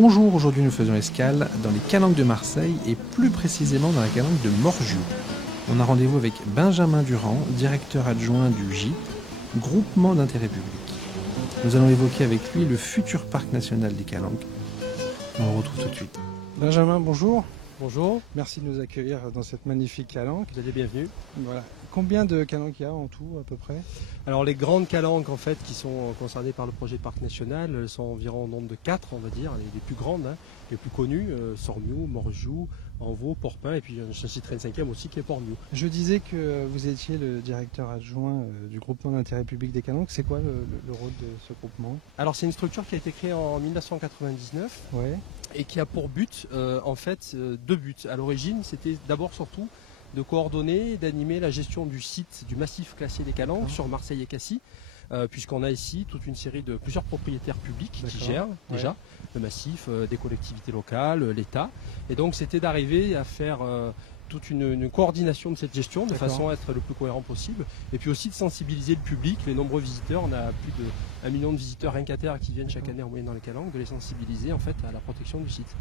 Bonjour, aujourd'hui nous faisons escale dans les calanques de Marseille et plus précisément dans la calanque de Morjou. On a rendez-vous avec Benjamin Durand, directeur adjoint du GIP, groupement d'intérêt public. Nous allons évoquer avec lui le futur parc national des calanques. On le retrouve tout de suite. Benjamin, bonjour. Bonjour. Merci de nous accueillir dans cette magnifique calanque. Vous êtes les bienvenus. Voilà. Combien de calanques il y a en tout à peu près? Alors les grandes calanques en fait qui sont concernées par le projet de parc national elles sont environ au nombre de 4 on va dire, les plus grandes, les plus connues, Sormiou, Morjou, Envaux, Porpin et puis je citerai une cinquième aussi qui est Port-Miou. Je disais que vous étiez le directeur adjoint du groupement d'intérêt public des calanques. C'est quoi le rôle de ce groupement? Alors c'est une structure qui a été créée en 1999 et qui a pour but en fait deux buts. À l'origine c'était d'abord surtout de coordonner et d'animer la gestion du site du massif classé des calanques sur Marseille et Cassis, puisqu'on a ici toute une série de plusieurs propriétaires publics qui gèrent déjà le massif, des collectivités locales, l'État. Et donc c'était d'arriver à faire toute une coordination de cette gestion de façon à être le plus cohérent possible. Et puis aussi de sensibiliser le public, les nombreux visiteurs. On a plus de 1 million de visiteurs rien qu'à terre qui viennent chaque année en moyenne dans les calanques, de les sensibiliser en fait à la protection du site.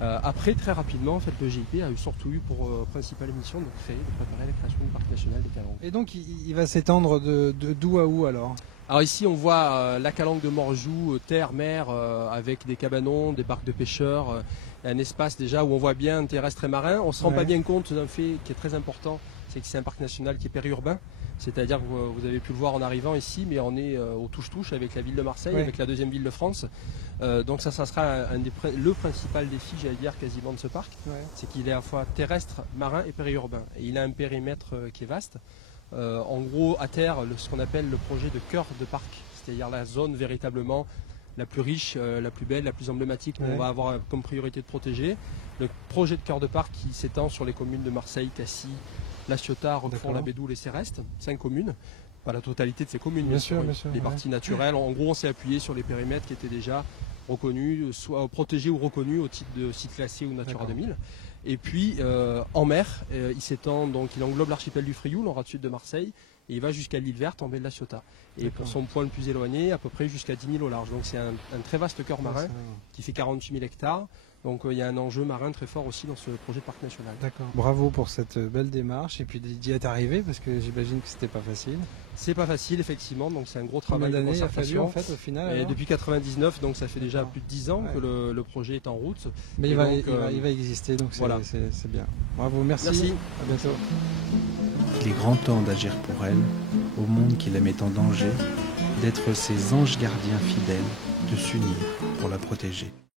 Après, très rapidement, en fait, le GIP a surtout eu pour principale mission de préparer la création du parc national des calanques. Et donc il va s'étendre d'où à où alors? Alors ici on voit la calanque de Morjou, terre, mer, avec des cabanons, des barques de pêcheurs, un espace déjà où on voit bien terrestre et marin. On ne se rend pas bien compte d'un fait qui est très important, c'est que c'est un parc national qui est périurbain. C'est-à-dire que vous avez pu le voir en arrivant ici, mais on est au touche-touche avec la ville de Marseille, avec la deuxième ville de France. Donc ça sera le principal défi, j'allais dire, quasiment de ce parc. C'est qu'il est à la fois terrestre, marin et périurbain. Et il a un périmètre qui est vaste. En gros, à terre, ce qu'on appelle le projet de cœur de parc, c'est-à-dire la zone véritablement la plus riche, la plus belle, la plus emblématique, qu'on va avoir comme priorité de protéger. Le projet de cœur de parc qui s'étend sur les communes de Marseille, Cassis, La Ciotat, Roquefort, La Bédoule et Céreste, 5 communes. Pas la totalité de ces communes, bien sûr, les parties naturelles. En gros, on s'est appuyé sur les périmètres qui étaient déjà reconnus, soit protégés ou reconnus au titre de site classé ou Natura 2000. Et puis en mer, il s'étend, donc il englobe l'archipel du Frioul, en rade sud de Marseille, et il va jusqu'à l'île verte en baie de la Ciotat. Et pour son point le plus éloigné, à peu près jusqu'à 10 000 au large. Donc c'est un très vaste cœur marin qui fait 48 000 hectares. Donc il y a un enjeu marin très fort aussi dans ce projet de parc national. D'accord. Bravo pour cette belle démarche et puis d'y être arrivé parce que j'imagine que c'était pas facile. C'est pas facile effectivement, donc c'est un gros travail de concertation. Combien d'années il a fallu en fait au final? Depuis 99, donc ça fait déjà plus de 10 ans que le projet est en route. Mais il va exister, donc c'est bien. Bravo, merci. À bientôt. Il est grand temps d'agir pour elle, au monde qui la met en danger, d'être ses anges gardiens fidèles, de s'unir pour la protéger.